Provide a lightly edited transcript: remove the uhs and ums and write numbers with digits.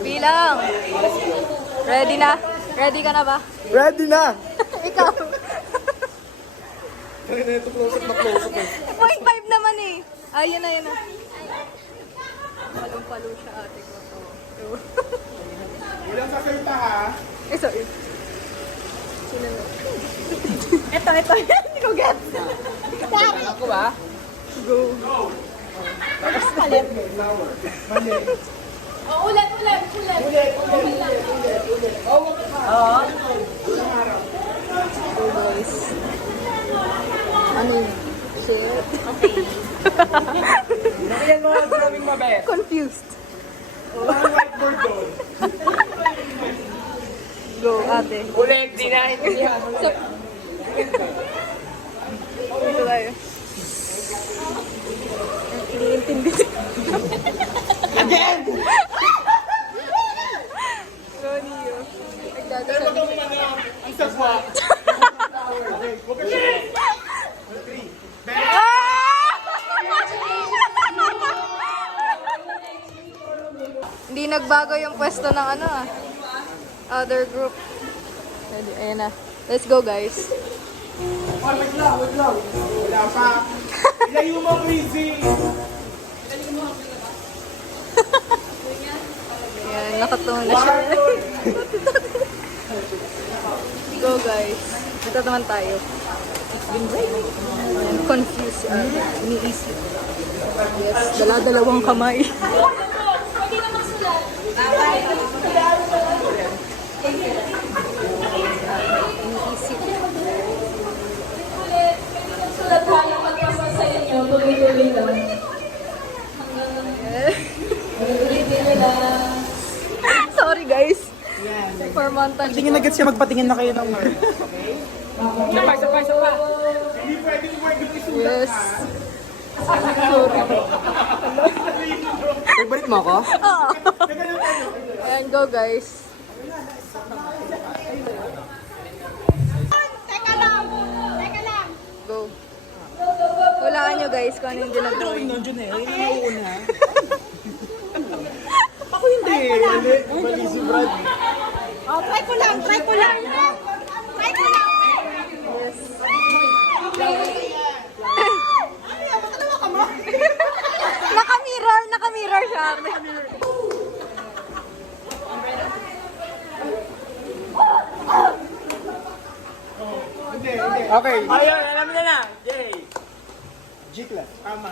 Bilang. Ready na? Ready ka na ba? Ready na! Ikaw. Kaya na ito close up na close up eh. 0.5 naman eh. Ayun na, yun na. Palong-palo siya ate ko. Walang sasalita ha. Sorry. Sino na? Ito. Hindi ko get. Ako ba? Go. Mali. Oh, ulit. Go boys. Ano yun? Share? Nakailan mo ang drawing mabet? Confused. Walang whiteboard doon. Go ate. Ulit, di na. So, dito tayo. Iniintindi. Again! Go niyo. Pero wag kang umano. Ang sagwa. Okay, huwag ka siya. Hindi nagbago yung pwesto ng ano ah. Other group. Ready, ayan na. Let's go guys. Oh, wait lang. Wala pa. Ilayo mo, Breezy. Ayan, nakatungo na siya. Go guys. Ito naman tayo. Ayan, confused si ate. Iniisip. Yes, dala-dalawang kamay. Pwede na magsulat. Iniisip. Ulit. Pwede magsulat ha. Yung magpasa sa inyo. Tuloy-tuloy lang. Ulitin nyo lang. Sorry guys. For montage. Tingin na siya magpatingin na kayo ng word. Sabay. Hindi pwedeng word yung isulat. Yes. Favorite mo ako? Oo. Ayan, go guys. Teka lang. Go. Hulaan nyo guys kung ano yung dinadrawing. Nandiyan eh. Ayun ang uuna. Ako hindi. Mali si Brad. Oh, try ko lang. Yes. Naka-mirror siya. Okay. Ayun, alam na na. Yay. G-class. Tama.